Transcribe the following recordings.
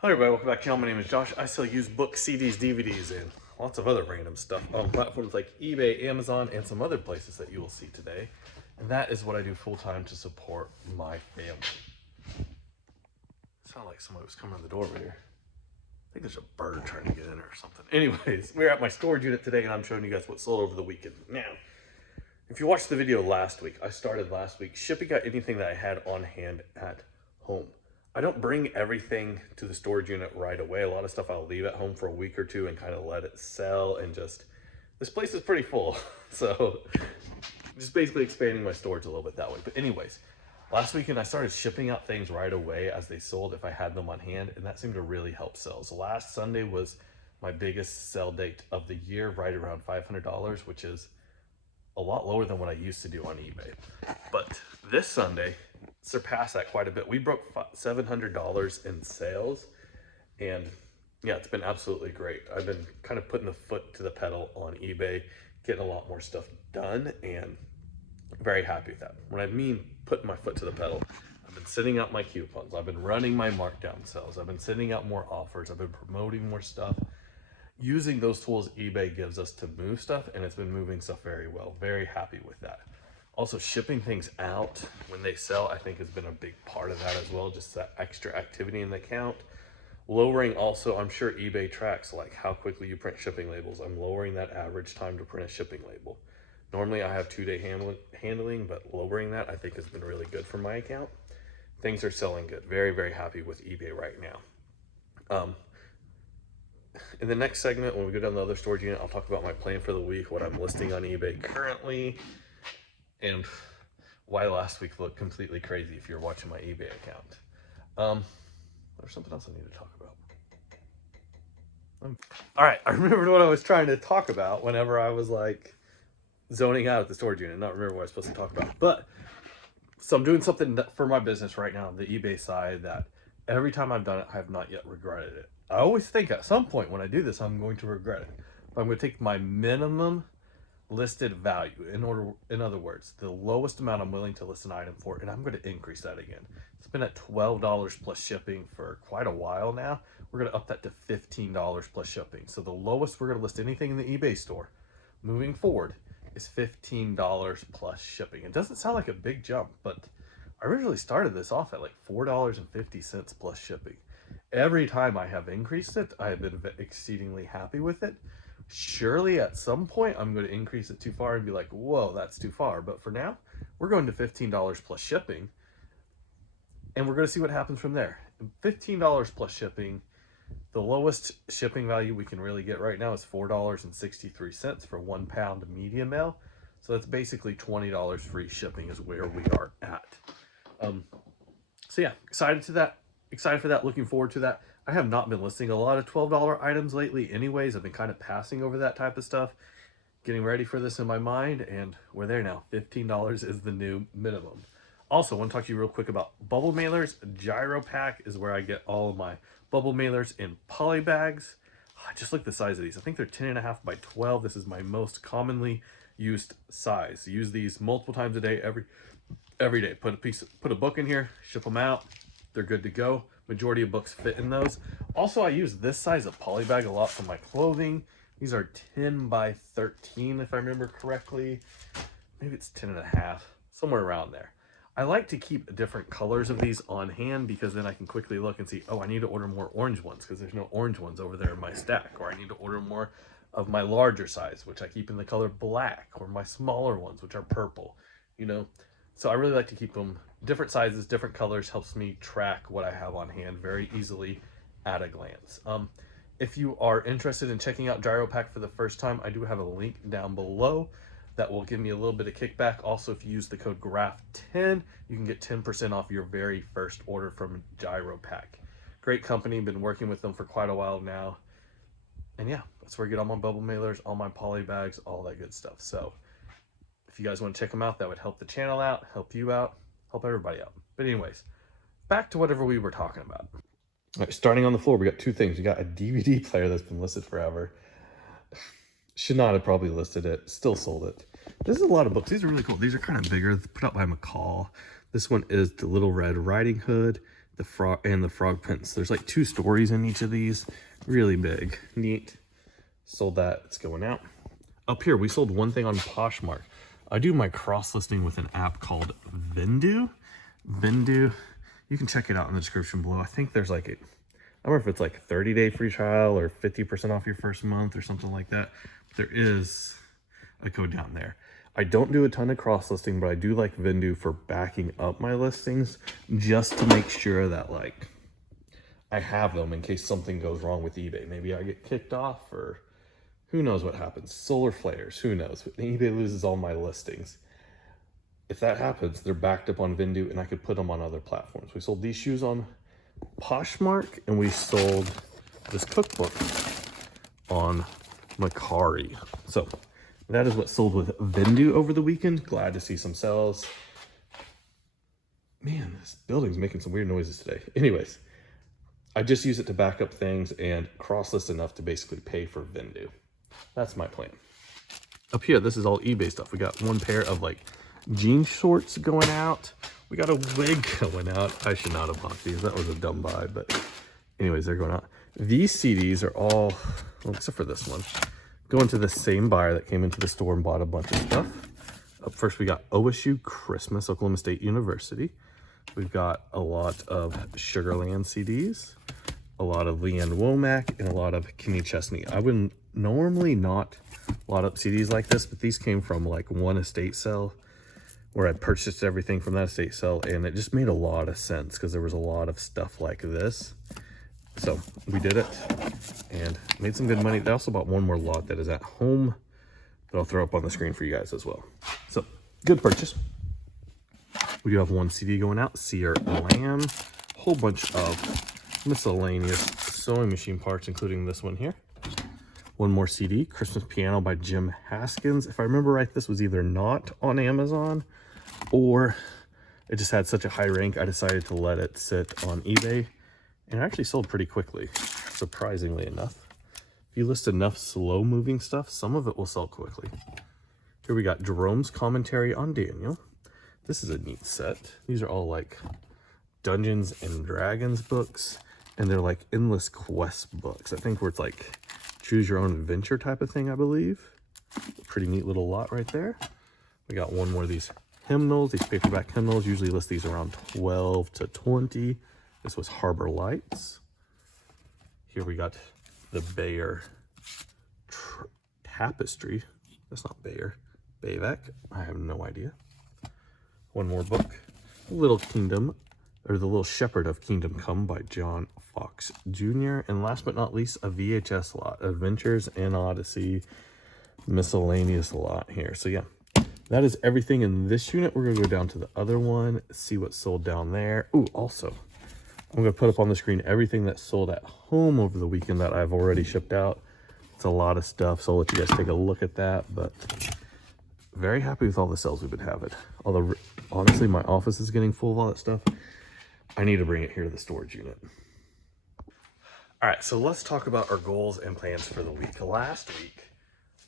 Hello everybody, welcome back to the channel. My name is Josh. I sell used books, CDs, DVDs, and lots of other random stuff on platforms like eBay, Amazon, and some other places that you will see today. And that is what I do full-time to support my family. Sound like somebody was coming in the door over here. I think there's a bird trying to get in or something. Anyways, we're at my storage unit today and I'm showing you guys what sold over the weekend. Now, if you watched the video last week, I started last week shipping out anything that I had on hand at home. I don't bring everything to the storage unit right away. A lot of stuff I'll leave at home for a week or two and kind of let it sell, and just, this place is pretty full. So just basically expanding my storage a little bit that way. But anyways, last weekend I started shipping out things right away as they sold if I had them on hand, and that seemed to really help sales. Last Sunday was my biggest sell date of the year, right around $500, which is a lot lower than what I used to do on eBay. But this Sunday surpassed that quite a bit. We broke $700 in sales, and yeah, it's been absolutely great. I've been kind of putting the foot to the pedal on eBay, getting a lot more stuff done, and very happy with that. When I mean putting my foot to the pedal, I've been sending out my coupons, I've been running my markdown sales, I've been sending out more offers, I've been promoting more stuff, using those tools eBay gives us to move stuff, and it's been moving stuff very well. Very happy with that. Also, shipping things out when they sell, I think, has been a big part of that as well, just that extra activity in the account. Lowering also, I'm sure eBay tracks like how quickly you print shipping labels. I'm lowering that average time to print a shipping label. Normally I have 2-day handling, but lowering that I think has been really good for my account. Things are selling good. Very, very happy with eBay right now. In the next segment, when we go down the other storage unit, I'll talk about my plan for the week, what I'm listing on eBay currently, and why last week looked completely crazy if you're watching my eBay account. There's something else I need to talk about. All right, I remembered what I was trying to talk about whenever I was like zoning out at the storage unit, not remember what I was supposed to talk about. But so I'm doing something for my business right now on the eBay side that every time I've done it, I have not yet regretted it. I always think at some point when I do this, I'm going to regret it. But I'm going to take my minimum listed value, in other words, the lowest amount I'm willing to list an item for, and I'm going to increase that again. It's been at $12 plus shipping for quite a while now. We're going to up that to $15 plus shipping. So the lowest we're going to list anything in the eBay store moving forward is $15 plus shipping. It doesn't sound like a big jump, but I originally started this off at like $4.50 plus shipping. Every time I have increased it, I have been exceedingly happy with it. Surely at some point I'm going to increase it too far and be like, whoa, that's too far. But for now, we're going to $15 plus shipping, and we're going to see what happens from there. $15 plus shipping, the lowest shipping value we can really get right now is $4.63 for 1 pound medium mail. So that's basically $20 free shipping is where we are at. So yeah, excited for that, looking forward to that. I have not been listing a lot of $12 items lately anyways. I've been kind of passing over that type of stuff, getting ready for this in my mind, and we're there now. $15 is the new minimum. Also, I want to talk to you real quick about bubble mailers. Gyro Pack is where I get all of my bubble mailers in poly bags. Just look at the size of these. I think they're 10.5 by 12. This is my most commonly used size. Use these multiple times a day, every day. Put a book in here, ship them out. They're good to go. Majority of books fit in those. Also, I use this size of poly bag a lot for my clothing. These are 10 by 13, if I remember correctly. Maybe it's 10.5, somewhere around there. I like to keep different colors of these on hand because then I can quickly look and see, oh, I need to order more orange ones because there's no orange ones over there in my stack. Or I need to order more of my larger size, which I keep in the color black, or my smaller ones, which are purple, you know. So I really like to keep them different sizes, different colors. Helps me track what I have on hand very easily at a glance. If you are interested in checking out Gyro Pack for the first time, I do have a link down below that will give me a little bit of kickback. Also, if you use the code GRAFF10, you can get 10% off your very first order from Gyro Pack. Great company, been working with them for quite a while now. And yeah, that's where I get all my bubble mailers, all my poly bags, all that good stuff. So if you guys want to check them out, that would help the channel out, help you out, help everybody out. But anyways, back to whatever we were talking about. All right, starting on the floor, we got two things. We got a DVD player that's been listed forever. Should not have probably listed it, still sold it. This is a lot of books. These are really cool. These are kind of bigger, put out by McCall. This one is The Little Red Riding Hood, the frog prints. There's like 2 stories in each of these. Really big. Neat. Sold that. It's going out. Up here, we sold one thing on Poshmark. I do my cross listing with an app called Vendu. Vendu. You can check it out in the description below. I think there's like I don't know if it's like 30-day free trial or 50% off your first month or something like that. There is a code down there. I don't do a ton of cross listing, but I do like Vendu for backing up my listings just to make sure that like I have them in case something goes wrong with eBay. Maybe I get kicked off, or who knows what happens. Solar flares, who knows? eBay loses all my listings. If that happens, they're backed up on Vendu and I could put them on other platforms. We sold these shoes on Poshmark and we sold this cookbook on Macari. So that is what sold with Vendu over the weekend. Glad to see some sales. Man, this building's making some weird noises today. Anyways, I just use it to back up things and cross-list enough to basically pay for Vendu. That's my plan. Up here, this is all eBay stuff. We got one pair of like jean shorts going out. We got a wig going out. I should not have bought these. That was a dumb buy, but anyways, they're going out. These CDs are all, well, except for this one, going to the same buyer that came into the store and bought a bunch of stuff. Up first, we got OSU Christmas, Oklahoma State University. We've got a lot of Sugarland CDs, a lot of Leanne Womack, and a lot of Kenny Chesney. I wouldn't normally not lot up CDs like this, but these came from like one estate sale where I purchased everything from that estate sale, and it just made a lot of sense because there was a lot of stuff like this. So we did it and made some good money. I also bought one more lot that is at home that I'll throw up on the screen for you guys as well. So good purchase. We do have one CD going out, Sear Lamb, a whole bunch of miscellaneous sewing machine parts, including this one here. One more CD, Christmas Piano by Jim Haskins. If I remember right, this was either not on Amazon or it just had such a high rank, I decided to let it sit on eBay, and it actually sold pretty quickly, surprisingly enough. If you list enough slow-moving stuff, some of it will sell quickly. Here we got Jerome's Commentary on Daniel. This is a neat set. These are all like Dungeons and Dragons books, and they're like endless quest books. I think where it's like choose your own adventure type of thing, I believe. Pretty neat little lot right there. We got one more of these hymnals, these paperback hymnals. Usually list these around 12 to 20. This was Harbor Lights. Here we got the Bayer Tapestry. That's not Bayer. Bayvec. I have no idea. One more book, Little Kingdom, or The Little Shepherd of Kingdom Come by John Fox Jr. And last but not least, a VHS lot, Adventures in Odyssey, miscellaneous lot here. So yeah, that is everything in this unit. We're gonna go down to the other one, see what sold down there. Ooh, also, I'm gonna put up on the screen everything that sold at home over the weekend that I've already shipped out. It's a lot of stuff, so I'll let you guys take a look at that, but very happy with all the sales we've been having. Although, honestly, my office is getting full of all that stuff. I need to bring it here to the storage unit. All right, so let's talk about our goals and plans for the week. Last week,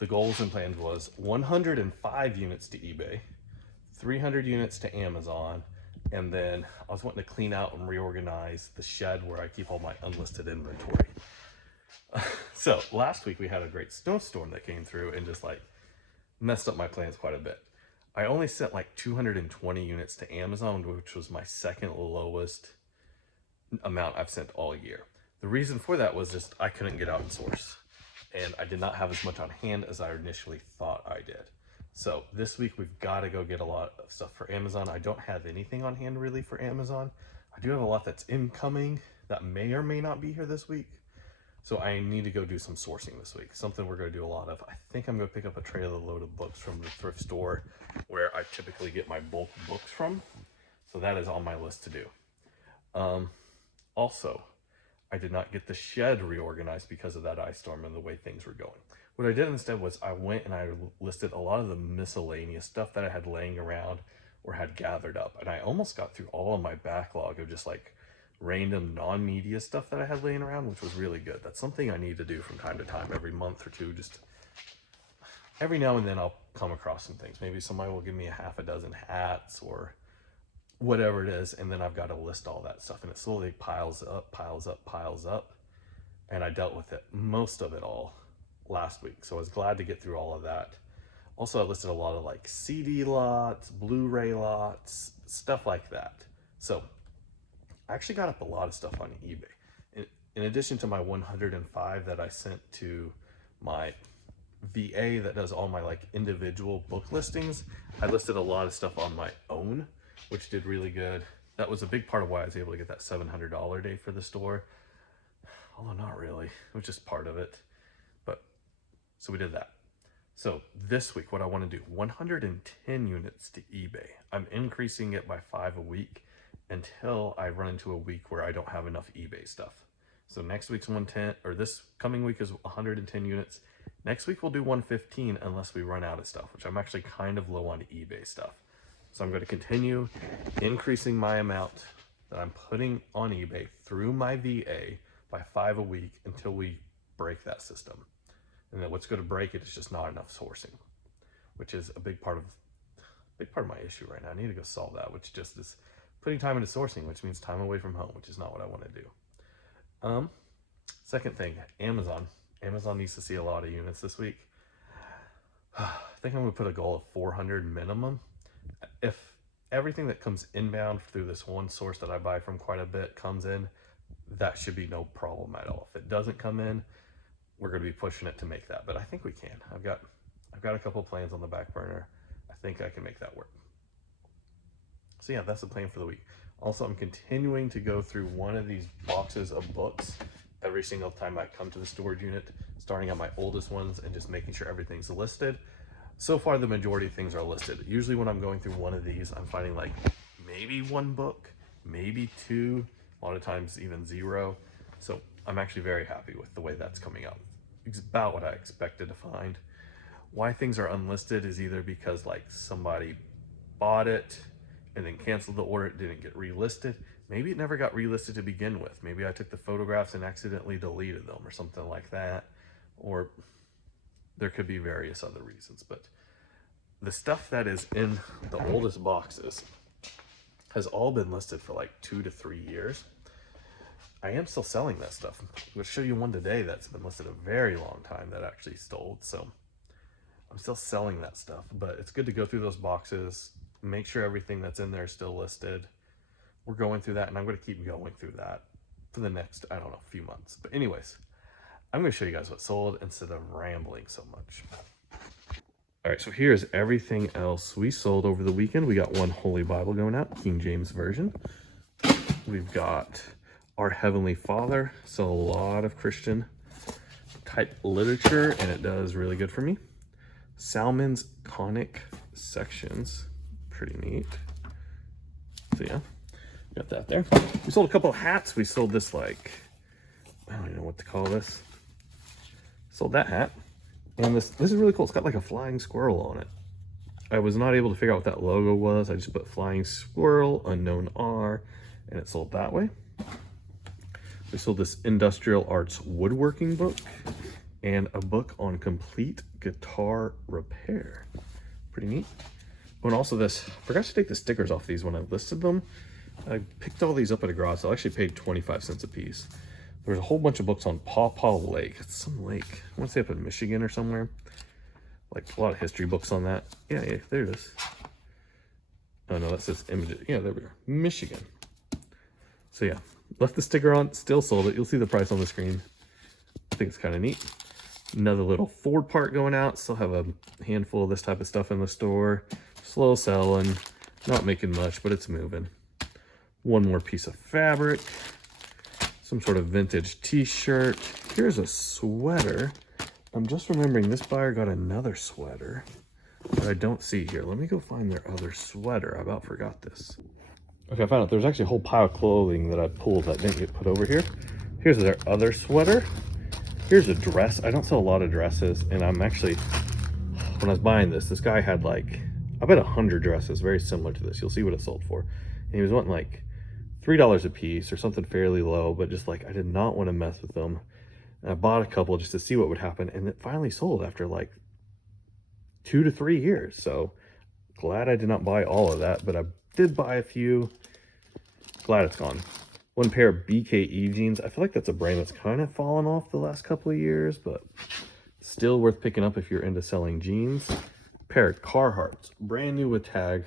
the goals and plans was 105 units to eBay, 300 units to Amazon, and then I was wanting to clean out and reorganize the shed where I keep all my unlisted inventory. So last week we had a great snowstorm that came through and just like messed up my plans quite a bit. I only sent like 220 units to Amazon, which was my second lowest amount I've sent all year. The reason for that was just I couldn't get out and source, and I did not have as much on hand as I initially thought I did. So this week we've got to go get a lot of stuff for Amazon. I don't have anything on hand really for Amazon. I do have a lot that's incoming that may or may not be here this week. So I need to go do some sourcing this week. Something we're going to do a lot of. I think I'm going to pick up a trailer load of books from the thrift store where I typically get my bulk books from. So that is on my list to do. Also, I did not get the shed reorganized because of that ice storm and the way things were going. What I did instead was I went and I listed a lot of the miscellaneous stuff that I had laying around or had gathered up. And I almost got through all of my backlog of just like random non-media stuff that I had laying around, which was really good. That's something I need to do from time to time, every month or two. Just every now and then I'll come across some things. Maybe somebody will give me a half a dozen hats or whatever it is, and then I've got to list all that stuff, and it slowly piles up, piles up, piles up. And I dealt with it, most of it all, last week. So I was glad to get through all of that. Also, I listed a lot of like CD lots, Blu-ray lots, stuff like that. So I actually got up a lot of stuff on eBay. In addition to my 105 that I sent to my VA that does all my like individual book listings, I listed a lot of stuff on my own, which did really good. That was a big part of why I was able to get that $700 day for the store. Although not really, it was just part of it. But so we did that. So this week, what I want to do, 110 units to eBay. I'm increasing it by 5 a week until I run into a week where I don't have enough eBay stuff. So next week's 110, or this coming week is 110 units. Next week we'll do 115 unless we run out of stuff, which I'm actually kind of low on eBay stuff. So I'm going to continue increasing my amount that I'm putting on eBay through my VA by 5 a week until we break that system. And then what's going to break it is just not enough sourcing, which is a big part of my issue right now. I need to go solve that, which just is putting time into sourcing, which means time away from home, which is not what I want to do. Second thing, Amazon. Amazon needs to see a lot of units this week. I think I'm going to put a goal of 400 minimum. If everything that comes inbound through this one source that I buy from quite a bit comes in, that should be no problem at all. If it doesn't come in, we're going to be pushing it to make that, but I think we can. I've got a couple plans on the back burner. I think I can make that work. So yeah, that's the plan for the week. Also, I'm continuing to go through one of these boxes of books every single time I come to the storage unit, starting at my oldest ones and just making sure everything's listed. So far, the majority of things are listed. Usually when I'm going through one of these, I'm finding like maybe one book, maybe two, a lot of times even zero. So I'm actually very happy with the way that's coming out. It's about what I expected to find. Why things are unlisted is either because like somebody bought it and then canceled the order, it didn't get relisted. Maybe it never got relisted to begin with. Maybe I took the photographs and accidentally deleted them or something like that. Or there could be various other reasons, but the stuff that is in the oldest boxes has all been listed for like 2 to 3 years. I am still selling that stuff. I'm going to show you one today that's been listed a very long time that actually sold. So I'm still selling that stuff, but it's good to go through those boxes, make sure everything that's in there is still listed. We're going through that, and I'm going to keep going through that for the next, I don't know, few months. But anyways, I'm going to show you guys what sold instead of rambling so much. All right, so here's everything else we sold over the weekend. We got one Holy Bible going out, King James Version. We've got Our Heavenly Father, so a lot of Christian type literature, and it does really good for me. Salmon's conic sections, pretty neat. So yeah, got that there. We sold a couple of hats. We sold this, like, I don't even know what to call this. Sold that hat. And this is really cool. It's got like a flying squirrel on it. I was not able to figure out what that logo was. I just put flying squirrel, unknown R, and it sold that way. We sold this industrial arts woodworking book and a book on complete guitar repair. Pretty neat. Oh, and also this, I forgot to take the stickers off these when I listed them. I picked all these up at a garage sale. I actually paid 25 cents a piece. There's a whole bunch of books on Powells Lake. It's some lake. I want to say up in Michigan or somewhere. Like a lot of history books on that. Yeah, there it is. Oh no, that says images. Yeah, there we are. Michigan. So yeah, left the sticker on, still sold it. You'll see the price on the screen. I think it's kind of neat. Another little Ford part going out. Still have a handful of this type of stuff in the store. Slow selling, not making much, but it's moving. One more piece of fabric. Some sort of vintage t-shirt. Here's a sweater. I'm just remembering this buyer got another sweater that I don't see here. Let me go find their other sweater. I about forgot this. Okay, I found it. There's actually a whole pile of clothing that I pulled that didn't get put over here. Here's their other sweater. Here's a dress. I don't sell a lot of dresses, and I'm actually, when I was buying this guy had like, I bet 100 dresses very similar to this. You'll see what it sold for. And he was wanting like $3 a piece or something fairly low, but just like I did not want to mess with them. And I bought a couple just to see what would happen, and it finally sold after like 2 to 3 years. So glad I did not buy all of that, but I did buy a few. Glad it's gone. One pair of BKE jeans. I feel like that's a brand that's kind of fallen off the last couple of years, but still worth picking up if you're into selling jeans. Pair of Carhartts, brand new with tag.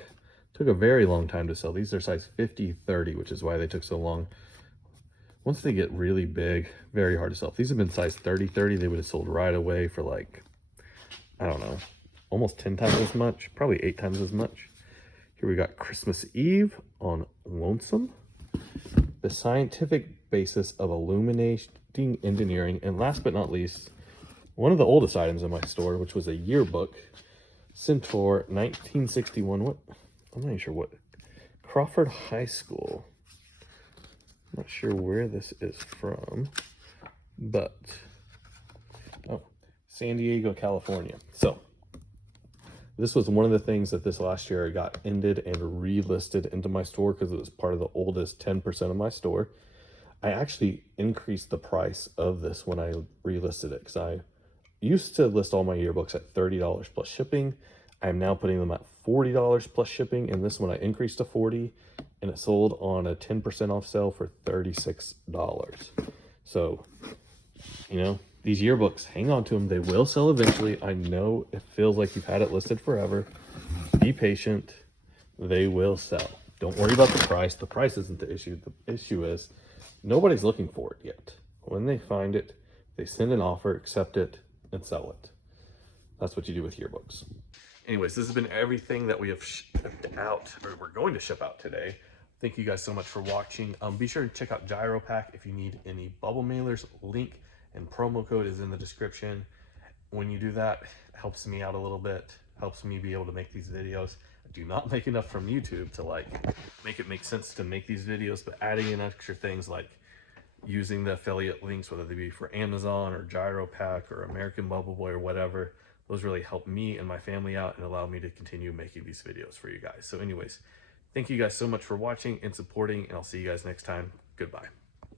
Took a very long time to sell. These are size 50-30, which is why they took so long. Once they get really big, very hard to sell. If these have been size 30-30, they would have sold right away for like, I don't know, almost 10 times as much, probably 8 times as much. Here we got Christmas Eve on Lonesome. The scientific basis of illuminating engineering. And last but not least, one of the oldest items in my store, which was a yearbook sent for 1961. What? I'm not even sure what. Crawford High School. I'm not sure where this is from, but oh, San Diego, California. So this was one of the things that this last year I got ended and relisted into my store because it was part of the oldest 10% of my store. I actually increased the price of this when I relisted it because I used to list all my yearbooks at $30 plus shipping. I'm now putting them at $40 plus shipping, and this one I increased to $40, and it sold on a 10% off sale for $36. So, you know, these yearbooks, hang on to them. They will sell eventually. I know it feels like you've had it listed forever. Be patient. They will sell. Don't worry about the price. The price isn't the issue. The issue is nobody's looking for it yet. When they find it, they send an offer, accept it, and sell it. That's what you do with yearbooks. Anyways, this has been everything that we have shipped out, or we're going to ship out today. Thank you guys so much for watching. Be sure to check out Gyro Pack if you need any bubble mailers. Link and promo code is in the description. When you do that, it helps me out a little bit, helps me be able to make these videos. I do not make enough from YouTube to like make it make sense to make these videos, but adding in extra things like using the affiliate links, whether they be for Amazon or Gyro Pack or American Bubble Boy or whatever, those really help me and my family out and allow me to continue making these videos for you guys. So anyways, thank you guys so much for watching and supporting, and I'll see you guys next time. Goodbye.